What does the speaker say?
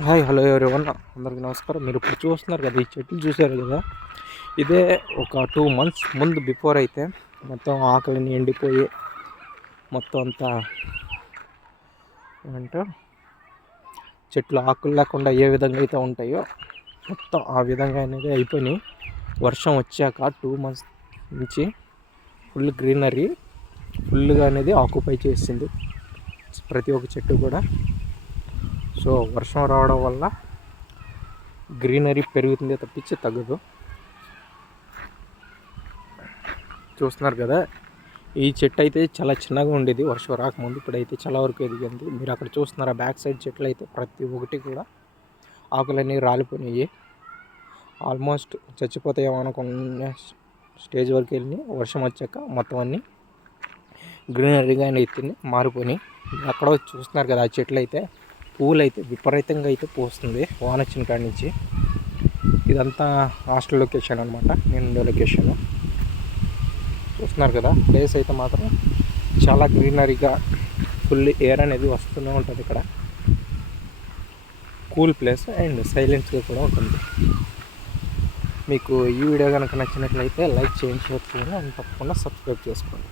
Hi hello everyone అందరికీ నమస్కారం. మీరు ఇప్పుడు చూస్తున్నారు కదా, ఈ చెట్లు చూసారు కదా, ఇదే ఒక 2 months ముందు బిఫోర్ అయితే మొత్తం ఆకులన్నీ ఎండిపోయి మొత్తం అంతా ఏమంటే చెట్లు ఆకులు లేకుండా ఏ విధంగా అయితే ఉంటాయో మొత్తం ఆ విధంగా అనేది అయిపోయినాయి. వర్షం వచ్చాక 2 months నుంచి ఫుల్ గ్రీనరీ ఫుల్గా అనేది ఆక్యుపై చేసింది ప్రతి ఒక్క చెట్టు కూడా. సో వర్షం రావడం వల్ల గ్రీనరీ పెరుగుతుంది తప్పించి తగ్గదు. చూస్తున్నారు కదా, ఈ చెట్టు అయితే చాలా చిన్నగా ఉండేది వర్షం రాకముందు, ఇప్పుడైతే చాలా వరకు ఎదిగింది. మీరు అక్కడ చూస్తున్నారా, బ్యాక్ సైడ్ చెట్లు అయితే ప్రతి ఒక్కటి కూడా ఆకులన్నీ రాలిపోయినాయి, ఆల్మోస్ట్ చచ్చిపోతాయేమో అనుకున్న స్టేజ్ వరకు వెళ్ళి వర్షం వచ్చాక మొత్తం అన్నీ గ్రీనరీగా అయితే మారిపోయినాయి. అక్కడ చూస్తున్నారు కదా, ఆ చెట్లు అయితే పూలు అయితే విపరీతంగా అయితే పూస్తుంది వాన వచ్చిన కాడి నుంచి. ఇదంతా హాస్టల్ లొకేషన్ అనమాట, నేను ఉండే లొకేషన్. చూస్తున్నారు కదా, ప్లేస్ అయితే మాత్రం చాలా గ్రీనరీగా ఫుల్ ఎయిర్ అనేది వస్తూనే ఉంటుంది ఇక్కడ. కూల్ ప్లేస్ అండ్ సైలెన్స్గా కూడా ఉంటుంది. మీకు ఈ వీడియో కనుక నచ్చినట్లయితే లైక్ చేయండి, షేర్ చేయండి అండ్ తప్పకుండా సబ్స్క్రైబ్ చేసుకోండి.